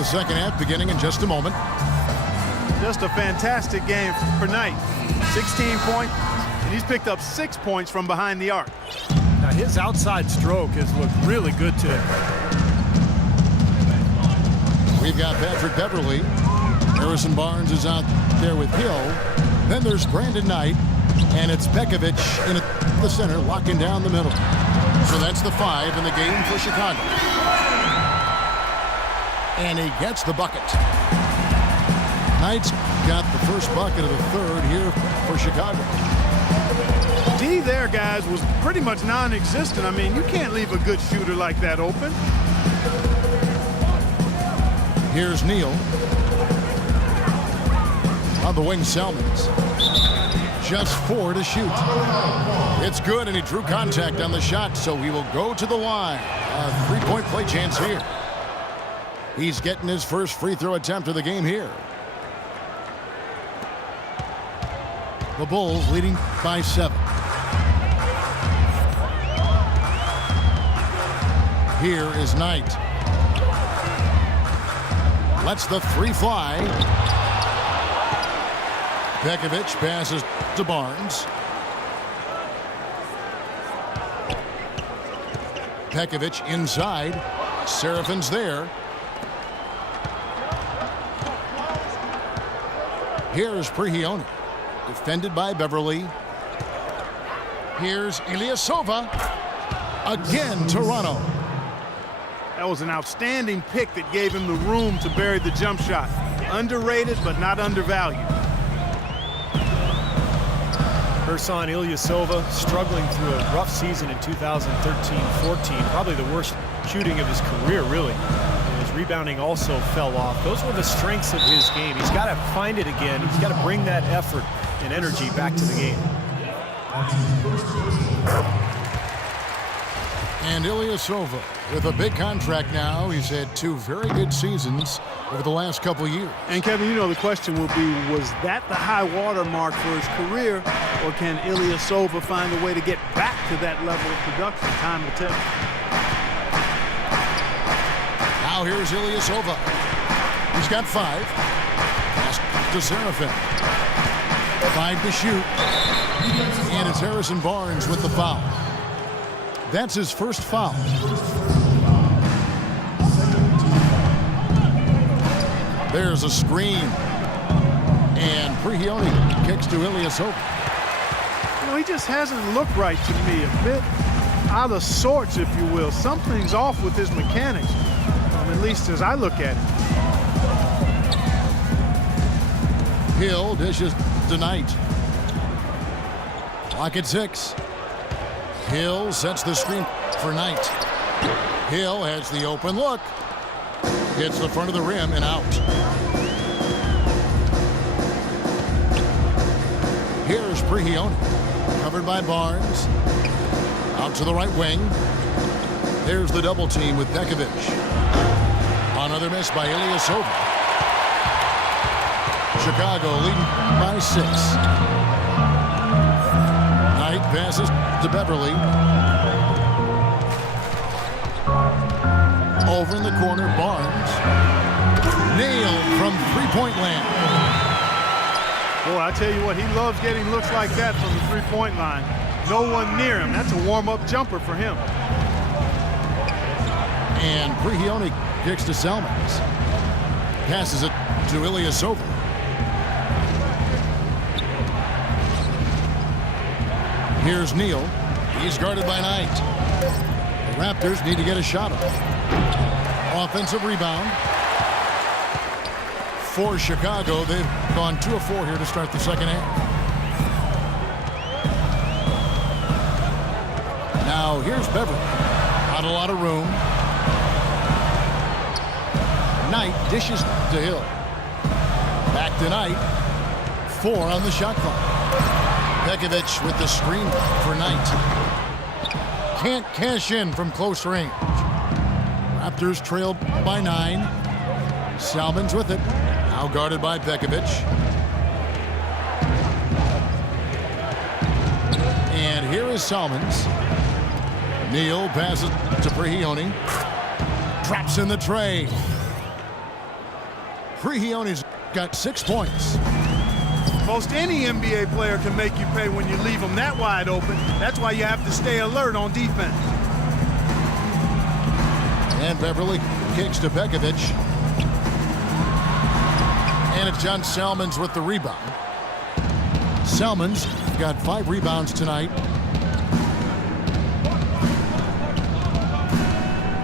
the second half beginning in just a moment. Just a fantastic game for Knight. 16 points, and he's picked up 6 points from behind the arc. Now his outside stroke has looked really good today. We've got Patrick Beverly. Harrison Barnes is out there with Hill. Then there's Brandon Knight, and it's Pekovic in the center, locking down the middle. So that's the 5 in the game for Chicago. And he gets the bucket. Knight's got the first bucket of the third here for Chicago. D there, guys, was pretty much non-existent. I mean, you can't leave a good shooter like that open. Here's Neal. On the wing, Salmons. Just 4 to shoot. It's good, and he drew contact on the shot, so he will go to the line. A 3-point play chance here. He's getting his first free throw attempt of the game here. The Bulls leading by 7. Here is Knight. Lets the 3 fly. Pekovic passes to Barnes. Pekovic inside. Serafin's there. Here's Prihione. Defended by Beverly. Here's Ilyasova. Again, Toronto. That was an outstanding pick that gave him the room to bury the jump shot. Underrated, but not undervalued. Ersan Ilyasova struggling through a rough season in 2013-14. Probably the worst shooting of his career, really. And his rebounding also fell off. Those were the strengths of his game. He's got to find it again. He's got to bring that effort and energy back to the game. And Ilyasova with a big contract now. He's had 2 very good seasons over the last couple of years. And Kevin, you know the question will be, was that the high water mark for his career, or can Ilyasova find a way to get back to that level of production? Time will tell. Now here's Ilyasova. He's got 5. Pass to Serafin. 5 to shoot. And it's Harrison Barnes with the foul. That's his first foul. There's a screen. And Prihione kicks to Ilyasova. You know, he just hasn't looked right to me. A bit out of sorts, if you will. Something's off with his mechanics, at least as I look at it. Hill dishes to Knight. Clock at 6. Hill sets the screen for Knight. Hill has the open look. Hits the front of the rim and out. Here's Prihione. Covered by Barnes. Out to the right wing. There's the double team with Pekovic. Another miss by Ilyasova. Chicago leading by 6. Knight passes to Beverly. Over in the corner, Barnes. Nailed from three-point land. Boy, I tell you what, he loves getting looks like that from the three-point line. No one near him. That's a warm-up jumper for him. And Prihione kicks to Salmons. Passes it to Ilyasova. Here's Neal. He's guarded by Knight. The Raptors need to get a shot off. Offensive rebound for Chicago. They've gone 2 of 4 here to start the second half. Now here's Beverly. Not a lot of room. Knight dishes to Hill. Back to Knight. 4 on the shot clock. Pekovic with the screen for Knight. Can't cash in from close range. Raptors trailed by 9. Salmons with it. Now guarded by Pekovic. And here is Salmons. Neal passes to Prihione. Traps in the tray. Grignoni's got 6 points. Most any NBA player can make you pay when you leave them that wide open. That's why you have to stay alert on defense. And Beverly kicks to Begovic. And it's John Salmons with the rebound. Salmons got 5 rebounds tonight.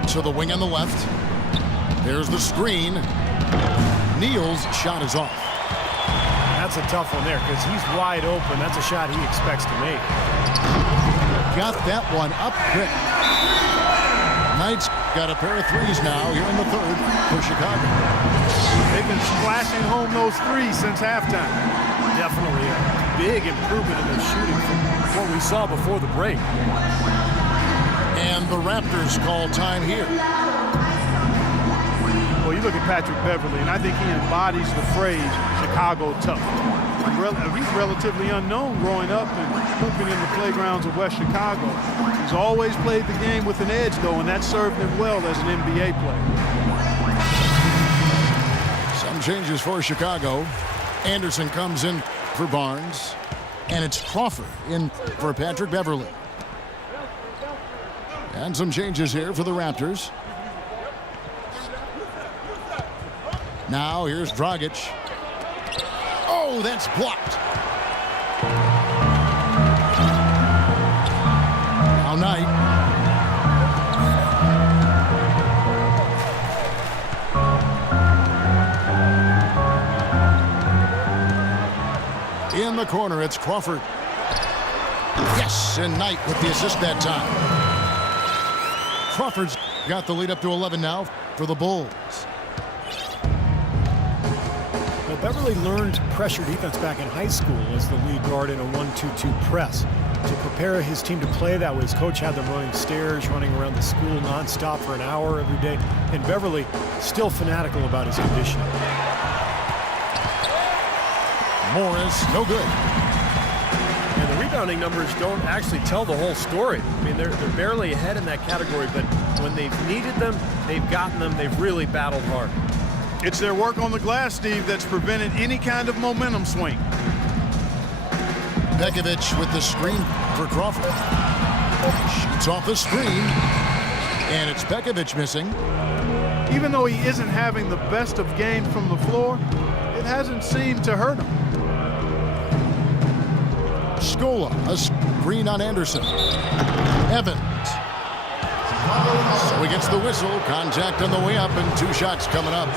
To the wing on the left. There's the screen. Neal's shot is off. That's a tough one there because he's wide open. That's a shot he expects to make. Got that one up quick. Knight's got a pair of threes now here in the third for Chicago. They've been splashing home those threes since halftime. Definitely a big improvement in their shooting from what we saw before the break. And the Raptors call time here. Well, you look at Patrick Beverly, and I think he embodies the phrase Chicago tough. He's relatively unknown growing up and hooping in the playgrounds of West Chicago. He's always played the game with an edge, though, and that served him well as an NBA player. Some changes for Chicago. Anderson comes in for Barnes, and it's Crawford in for Patrick Beverly. And some changes here for the Raptors. Now here's Dragic. Oh, that's blocked. Now Knight. In the corner, it's Crawford. Yes, and Knight with the assist that time. Crawford's got the lead up to 11 now for the Bulls. Well, Beverly learned pressure defense back in high school as the lead guard in a 1-2-2 press. To prepare his team to play that way, his coach had them running stairs, running around the school nonstop for an hour every day. And Beverly still fanatical about his conditioning. Morris, no good. And the rebounding numbers don't actually tell the whole story. I mean, they're barely ahead in that category, but when they've needed them, they've gotten them. They've really battled hard. It's their work on the glass, Steve, that's prevented any kind of momentum swing. Begovic with the screen for Crawford. Shoots off the screen. And it's Begovic missing. Even though he isn't having the best of games from the floor, it hasn't seemed to hurt him. Scola, a screen on Anderson. Evans. So he gets the whistle. Contact on the way up and 2 shots coming up.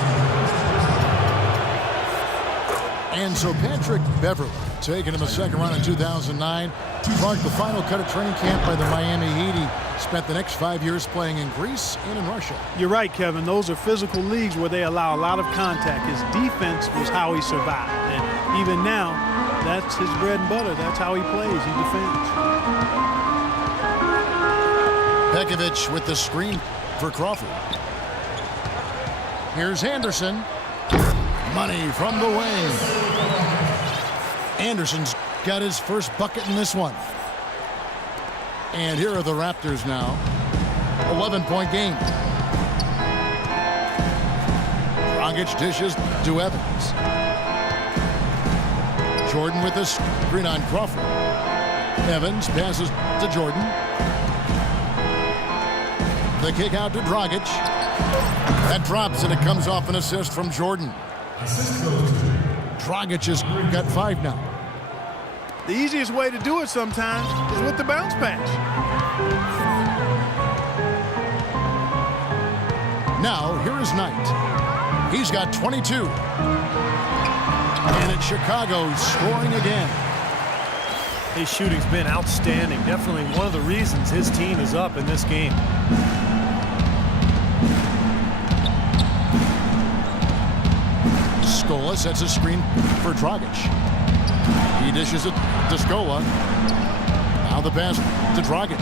And so Patrick Beverly, taken in the second round in 2009, marked the final cut of training camp by the Miami Heat. He spent the next 5 years playing in Greece and in Russia. You're right, Kevin. Those are physical leagues where they allow a lot of contact. His defense was how he survived. And even now, that's his bread and butter. That's how he plays. He defends. Begovic with the screen for Crawford. Here's Anderson. Money from the wing. Anderson's got his first bucket in this one. And here are the Raptors now. 11-point game. Dragic dishes to Evans. Jordan with the screen on Crawford. Evans passes to Jordan. The kick out to Dragic. That drops and it comes off an assist from Jordan. Dragic has got 5 now. The easiest way to do it sometimes is with the bounce pass. Now, here is Knight. He's got 22. And it's Chicago scoring again. His shooting's been outstanding. Definitely one of the reasons his team is up in this game. Scola sets a screen for Dragic. He dishes it to Scola. Now the pass to Dragic.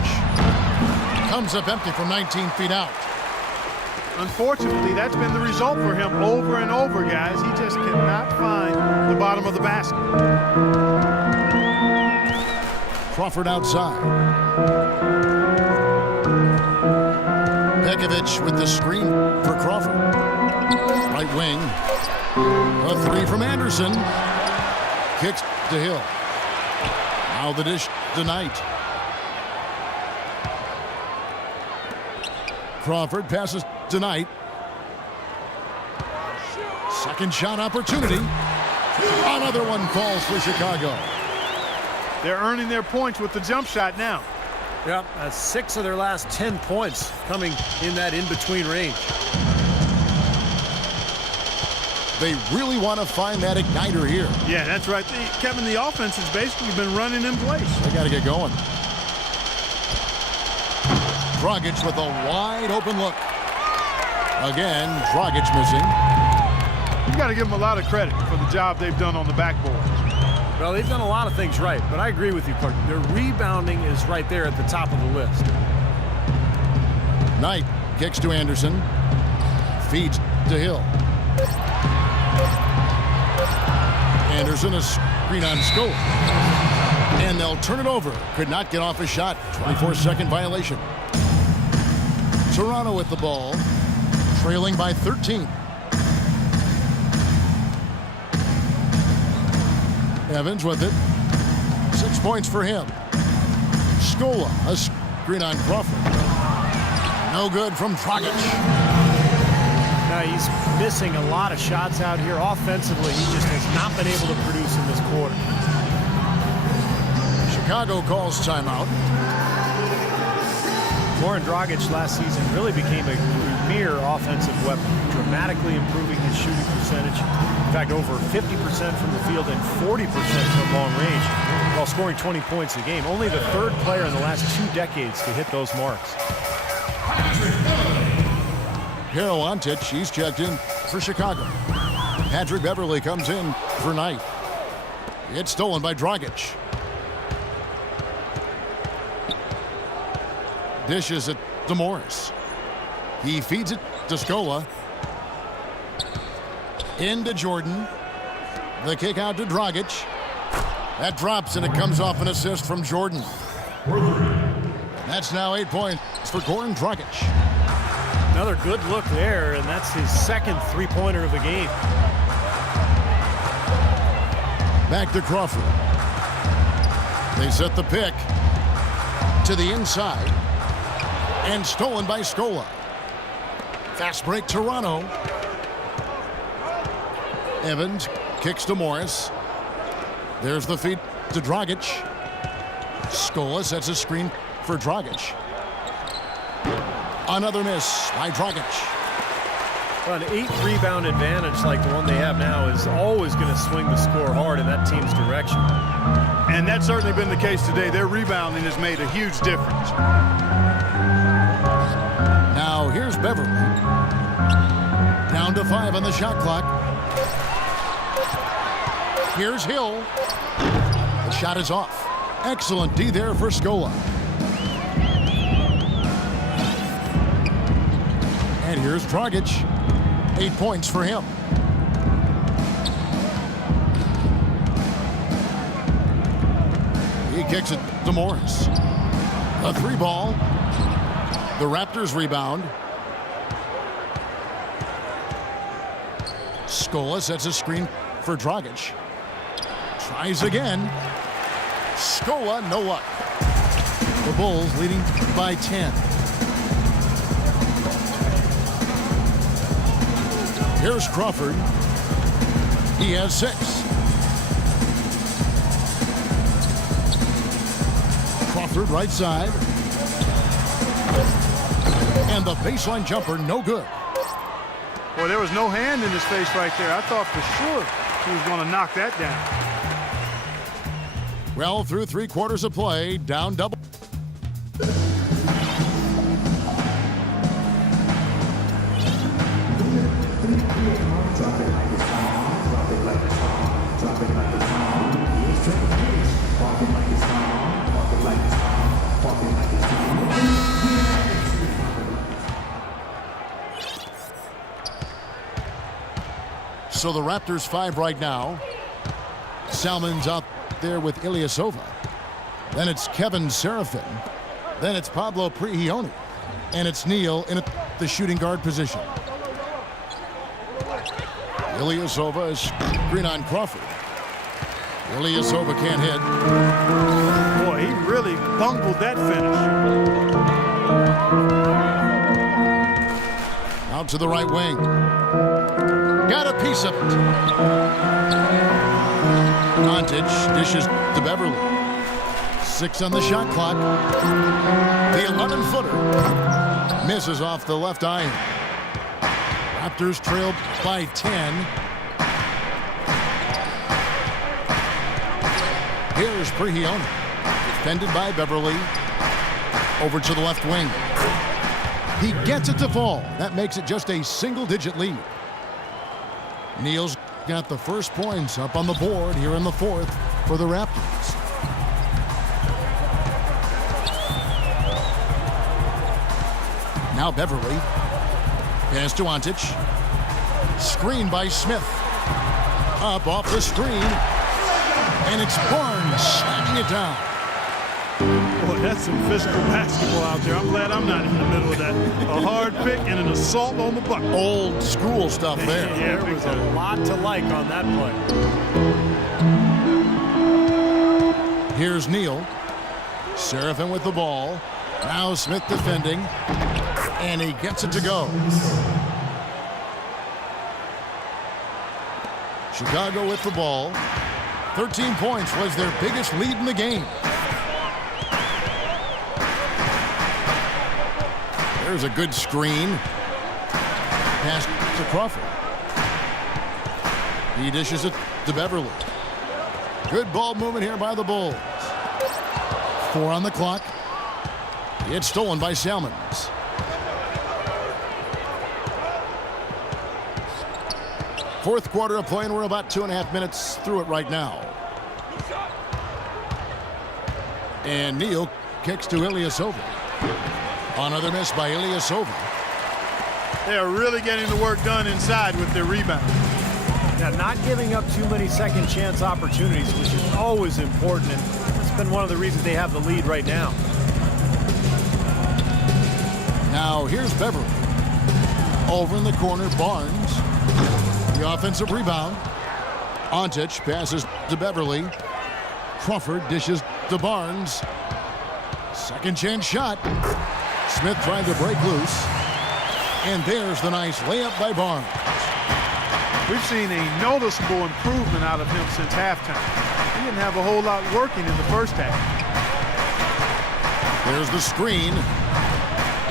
Comes up empty from 19 feet out. Unfortunately, that's been the result for him over and over, guys. He just cannot find the bottom of the basket. Crawford outside. Begovic with the screen for Crawford. Right wing. A three from Anderson. Kicks to Hill. Now the dish to Knight. Crawford passes to Knight. Second shot opportunity. Another one falls for Chicago. They're earning their points with the jump shot now. Yep, that's 6 of their last 10 points coming in that in-between range. They really want to find that igniter here. Yeah, that's right. Kevin, the offense has basically been running in place. They got to get going. Dragic with a wide open look. Again, Dragic missing. You got to give them a lot of credit for the job they've done on the backboard. Well, they've done a lot of things right, but I agree with you, Clark. Their rebounding is right there at the top of the list. Knight kicks to Anderson. Feeds to Hill. Anderson, a screen on Scope. And they'll turn it over. Could not get off a shot. 24-second violation. Toronto with the ball. Trailing by 13. Evans with it. 6 points for him. Scola, a screen on Crawford. No good from Dragic. Now he's missing a lot of shots out here. Offensively, he just has not been able to produce in this quarter. Chicago calls timeout. Goran Dragic last season really became a premier offensive weapon, dramatically improving his shooting percentage. In fact, over 50% from the field and 40% from long range, while scoring 20 points a game. Only the third player in the last 2 decades to hit those marks. Hero Antich, he's checked in for Chicago. Patrick Beverly comes in for Knight. It's stolen by Dragic. Dishes it to Morris. He feeds it to Scola. Into Jordan. The kick out to Dragic. That drops and it comes off an assist from Jordan. That's now 8 points for Goran Dragic. Another good look there, and that's his second three-pointer of the game. Back to Crawford. They set the pick to the inside. And stolen by Scola. Fast break Toronto. Evans kicks to Morris. There's the feed to Dragic. Scola sets a screen for Dragic. Another miss by Dragic. Well, an 8-rebound advantage like the one they have now is always going to swing the score hard in that team's direction. And that's certainly been the case today. Their rebounding has made a huge difference. Now here's Beverly. Down to 5 on the shot clock. Here's Hill. The shot is off. Excellent D there for Scola. And here's Dragic. 8 points for him. He kicks it to Morris. A 3-ball. The Raptors rebound. Scola sets a screen for Dragic. Tries again. Scola, no luck. The Bulls leading by 10. Here's Crawford. He has 6. Crawford right side. And the baseline jumper, no good. Boy, there was no hand in his face right there. I thought for sure he was going to knock that down. Well, through 3 quarters of play, down double. So the Raptors 5 right now. Salmon's out there with Ilyasova. Then it's Kevin Serafin. Then it's Pablo Prigioni. And it's Neal in the shooting guard position. Ilyasova is green on Crawford. Ilyasova can't hit. Boy, he really bungled that finish. Out to the right wing. Got a piece of it. Montage dishes to Beverly. 6 on the shot clock. The 11-footer misses off the left iron. Raptors trailed by 10. Here's Prigioni, defended by Beverly. Over to the left wing. He gets it to fall. That makes it just a single-digit lead. Neal's got the first points up on the board here in the fourth for the Raptors. Now Beverly. Pass to Ontic. Screen by Smith. Up off the screen. And it's Barnes slamming it down. Boy, that's some physical basketball out there. I'm glad I'm not in the middle of that. A hard pick and an assault on the bucket. Old school stuff there. Yeah, there was a lot to like on that play. Here's Neal. Serafin with the ball. Now Smith defending. And he gets it to go. Chicago with the ball. 13 points was their biggest lead in the game. There's a good screen. Pass to Crawford. He dishes it to Beverly. Good ball movement here by the Bulls. 4 on the clock. It's stolen by Salmons. Fourth quarter of play, and we're about 2.5 minutes through it right now. And Neal kicks to Ilyasova. Another miss by Ilyasova. They are really getting the work done inside with their rebound. Yeah, not giving up too many second chance opportunities, which is always important, and that's been one of the reasons they have the lead right now. Now here's Beverly. Over in the corner, Barnes. The offensive rebound. Ontic passes to Beverly. Crawford dishes to Barnes. Second chance shot. Smith trying to break loose. And there's the nice layup by Barnes. We've seen a noticeable improvement out of him since halftime. He didn't have a whole lot working in the first half. There's the screen.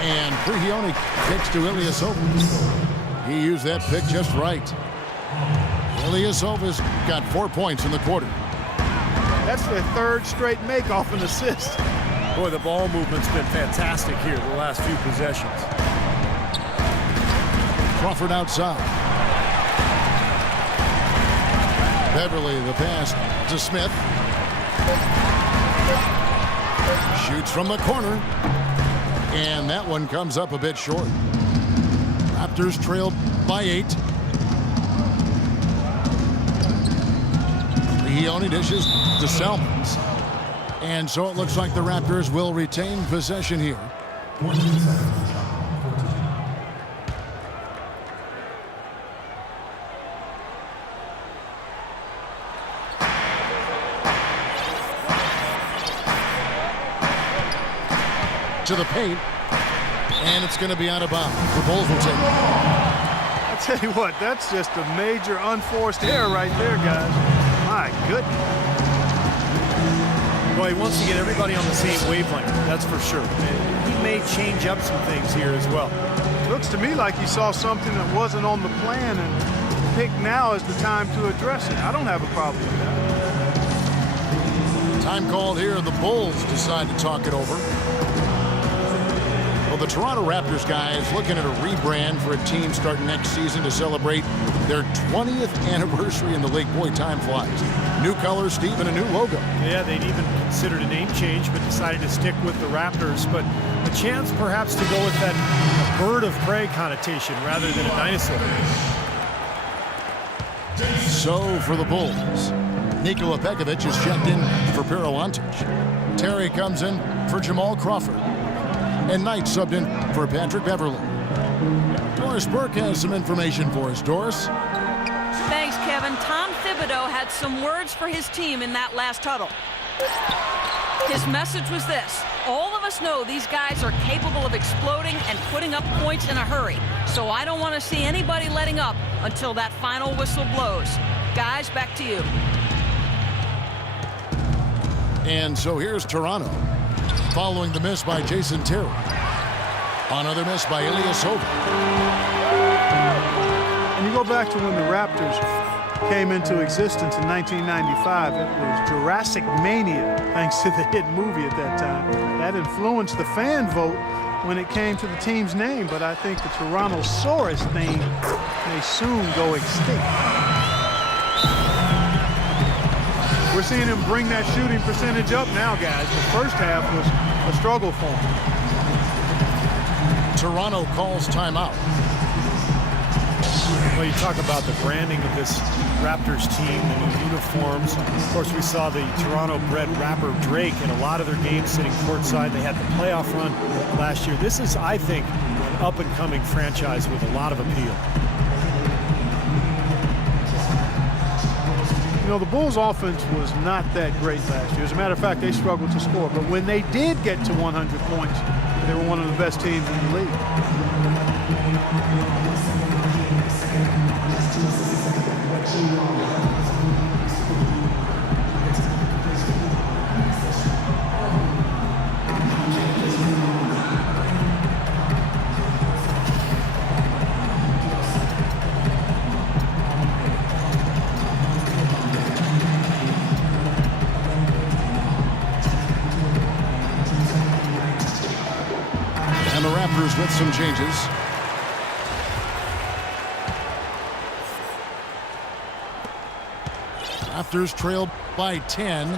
And Prigioni kicks to Ilyasova. He used that pick just right. Ilyasova's got 4 points in the quarter. That's their third straight make off an assist. Boy, the ball movement's been fantastic here the last few possessions. Crawford outside. Beverly, the pass to Smith. Shoots from the corner. And that one comes up a bit short. Raptors trailed by 8. Prigioni dishes to Salmons. And so it looks like the Raptors will retain possession here. To the paint. And it's going to be out of bounds. The Bulls will take it. I tell you what, that's just a major unforced error right there, guys. My goodness. Well, he wants to get everybody on the same wavelength, that's for sure. And he may change up some things here as well. Looks to me like he saw something that wasn't on the plan and picked now as the time to address it. I don't have a problem with that. Time called here. The Bulls decide to talk it over. Well, the Toronto Raptors guys looking at a rebrand for a team starting next season to celebrate their 20th anniversary in the league. Boy, time flies. New colors, Steve, and a new logo. Yeah, they'd even considered a name change, but decided to stick with the Raptors. But a chance perhaps to go with that bird of prey connotation rather than a dinosaur. So for the Bulls, Nikola Pekovic is checked in for Pero Ontic. Terry comes in for Jamal Crawford. And Knight subbed in for Patrick Beverly. Doris Burke has some information for us. Doris? 7, Tom Thibodeau had some words for his team in that last huddle. His message was this: all of us know these guys are capable of exploding and putting up points in a hurry, so I don't want to see anybody letting up until that final whistle blows. Guys, back to you. And so here's Toronto, following the miss by Jason Terry. Another miss by Ilyasova. And you go back to when the Raptors came into existence in 1995, it was Jurassic Mania, thanks to the hit movie at that time. That influenced the fan vote when it came to the team's name, but I think the Torontosaurus thing may soon go extinct. We're seeing him bring that shooting percentage up now, guys. The first half was a struggle for him. Toronto calls timeout. Well, you talk about the branding of this Raptors team, the new uniforms. Of course, we saw the Toronto-bred rapper Drake in a lot of their games sitting courtside. They had the playoff run last year. This is, I think, an up-and-coming franchise with a lot of appeal. You know, the Bulls' offense was not that great last year. As a matter of fact, they struggled to score. But when they did get to 100 points, they were one of the best teams in the league. And the Raptors with some changes. Raptors trail by 10.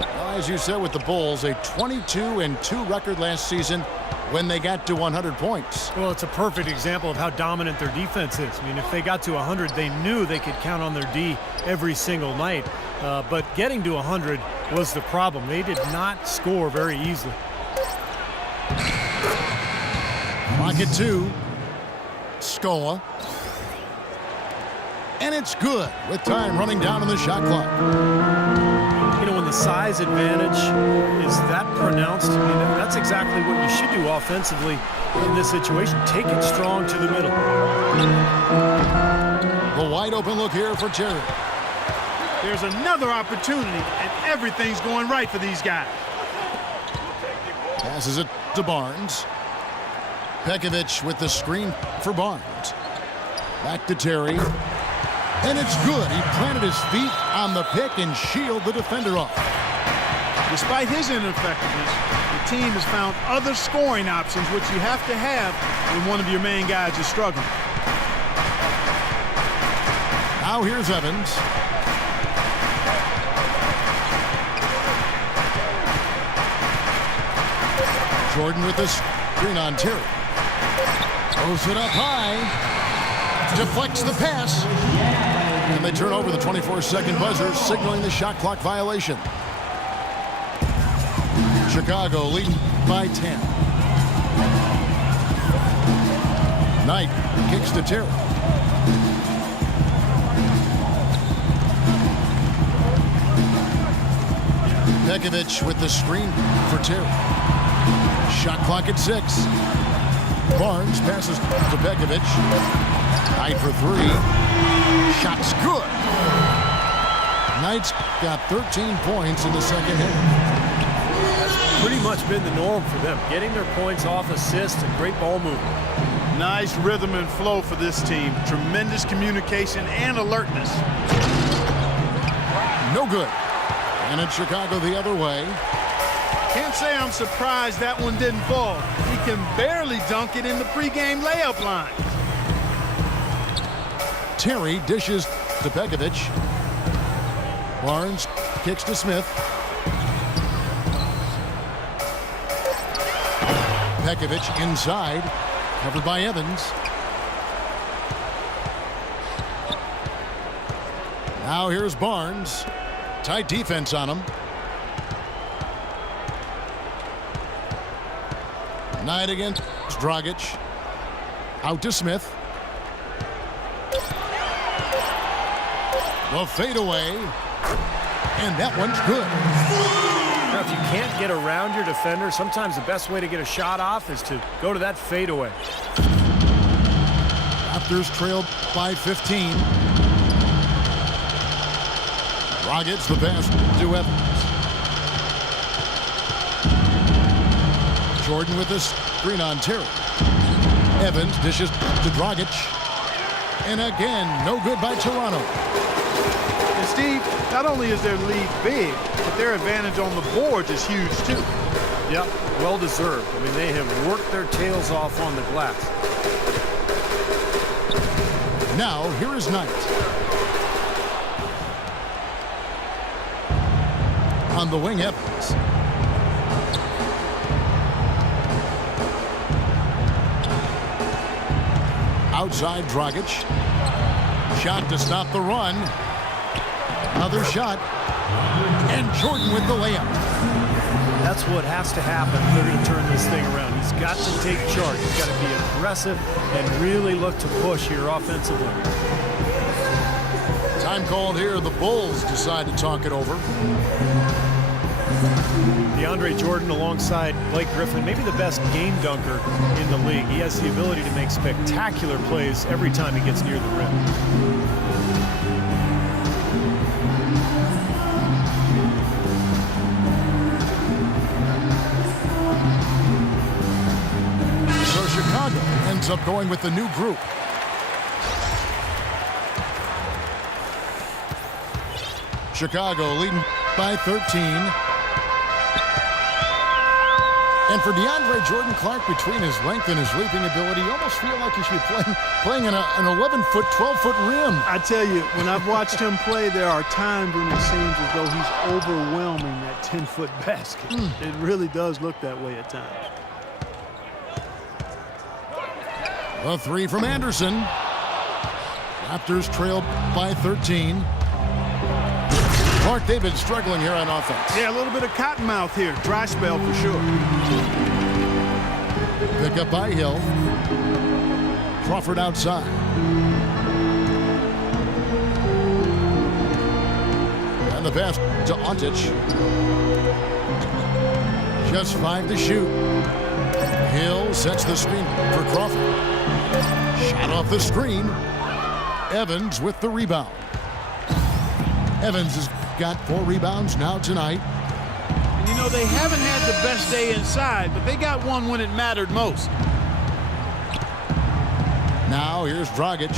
Well, as you said with the Bulls, a 22-2 record last season when they got to 100 points. Well, it's a perfect example of how dominant their defense is. I mean, if they got to 100, they knew they could count on their D every single night. But getting to 100 was the problem. They did not score very easily. Clock at 2. Scola. And it's good with time running down on the shot clock. You know, when the size advantage is that pronounced, I mean, that's exactly what you should do offensively in this situation. Take it strong to the middle. The wide open look here for Terry. There's another opportunity, and everything's going right for these guys. Passes it to Barnes. Pekovic with the screen for Barnes. Back to Terry. And it's good. He planted his feet on the pick and shielded the defender off. Despite his ineffectiveness, the team has found other scoring options, which you have to have when one of your main guys is struggling. Now here's Evans. Jordan with the screen on Terry. Throws it up high. Deflects the pass. And they turn over the 24-second buzzer, signaling the shot clock violation. Chicago leading by 10. Knight kicks to Terry. Pekovic with the screen for Terry. Shot clock at 6. Barnes passes to Pekovic. Knight for 3. Shot's good. Knight's got 13 points in the second half. That's pretty much been the norm for them, getting their points off assists and great ball movement. Nice rhythm and flow for this team. Tremendous communication and alertness. No good. And it's Chicago the other way. Can't say I'm surprised that one didn't fall. He can barely dunk it in the pregame layup line. Terry dishes to Pekovic. Barnes kicks to Smith. Pekovic inside, covered by Evans. Now here's Barnes. Tight defense on him. Knight against Dragic. Out to Smith. The fadeaway. And that one's good. Now, if you can't get around your defender, sometimes the best way to get a shot off is to go to that fadeaway. Raptors trailed by 15. Dragic's the pass to Evans. Jordan with the screen on Terry. Evans dishes to Dragic. And again, no good by Toronto. And Steve, not only is their lead big, but their advantage on the boards is huge too. Yep, well deserved. I mean, they have worked their tails off on the glass. Now, here is Knight. On the wing, Evans. Outside, Dragic. Shot to stop the run. Another shot. And Jordan with the layup. That's what has to happen if they're going to turn this thing around. He's got to take charge. He's got to be aggressive and really look to push here offensively. Time called here. The Bulls decide to talk it over. DeAndre Jordan alongside Blake Griffin, maybe the best game dunker in the league. He has the ability to make spectacular plays every time he gets near the rim. So Chicago ends up going with the new group. Chicago leading by 13. And for DeAndre Jordan Clark, between his length and his leaping ability, you almost feel like he should be playing in an 11-foot, 12-foot rim. I tell you, when I've watched him play, there are times when it seems as though he's overwhelming that 10-foot basket. It really does look that way at times. A three from Anderson. Raptors trail by 13. Clark, they've been struggling here on offense. Yeah, a little bit of cottonmouth here. Dry spell for sure. Pick up by Hill. Crawford outside. And the pass to Ontic. Just 5 to shoot. Hill sets the screen for Crawford. Shot off the screen. Evans with the rebound. Evans has got 4 rebounds now tonight. And you know, they haven't had the best day inside, but they got one when it mattered most. Now here's Dragic.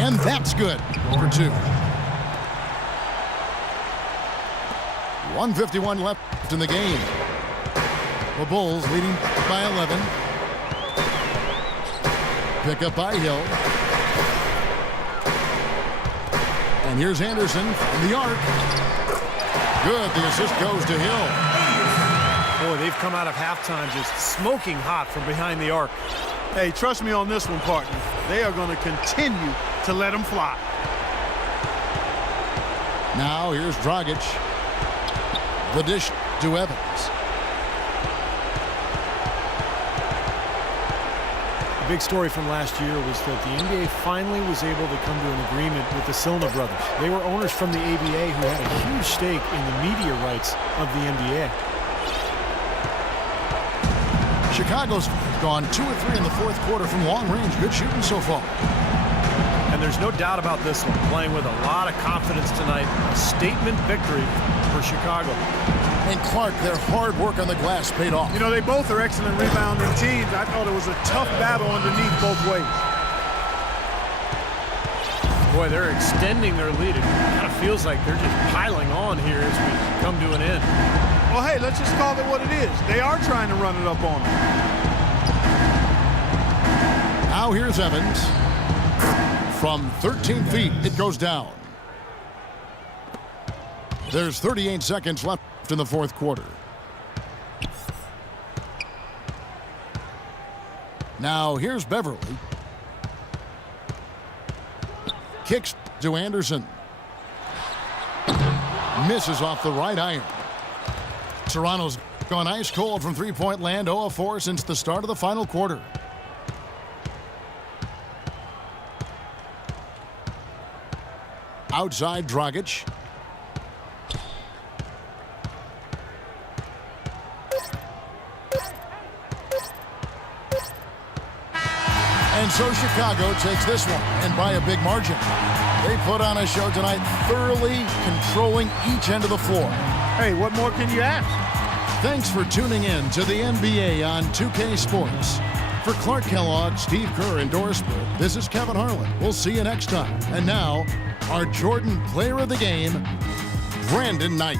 And that's good for 2. 1:51 left in the game. The Bulls leading by 11. Pick up by Hill. And here's Anderson from the arc. Good. The assist goes to Hill. Boy, they've come out of halftime just smoking hot from behind the arc. Hey, trust me on this one, partner. They are going to continue to let them fly. Now here's Dragic. The dish to Evans. The big story from last year was that the NBA finally was able to come to an agreement with the Silna brothers. They were owners from the ABA who had a huge stake in the media rights of the NBA. Chicago's gone 2 or 3 in the fourth quarter from long range. Good shooting so far. And there's no doubt about this one. Playing with a lot of confidence tonight. A statement victory for Chicago. And Clark, their hard work on the glass paid off. You know, they both are excellent rebounding teams. I thought it was a tough battle underneath both ways. Boy, they're extending their lead. It kind of feels like they're just piling on here as we come to an end. Well, hey, let's just call it what it is. They are trying to run it up on them. Now here's Evans. From 13 feet, it goes down. There's 38 seconds left in the fourth quarter. Now here's Beverly. Kicks to Anderson. Misses off the right iron. Toronto's gone ice cold from three-point land, 0 of 4 since the start of the final quarter. Outside Dragic. And so Chicago takes this one, and by a big margin. They put on a show tonight, thoroughly controlling each end of the floor. Hey, what more can you ask? Thanks for tuning in to the NBA on 2K Sports. For Clark Kellogg, Steve Kerr, and Doris Burke, this is Kevin Harlan. We'll see you next time. And now, our Jordan Player of the Game, Brandon Knight.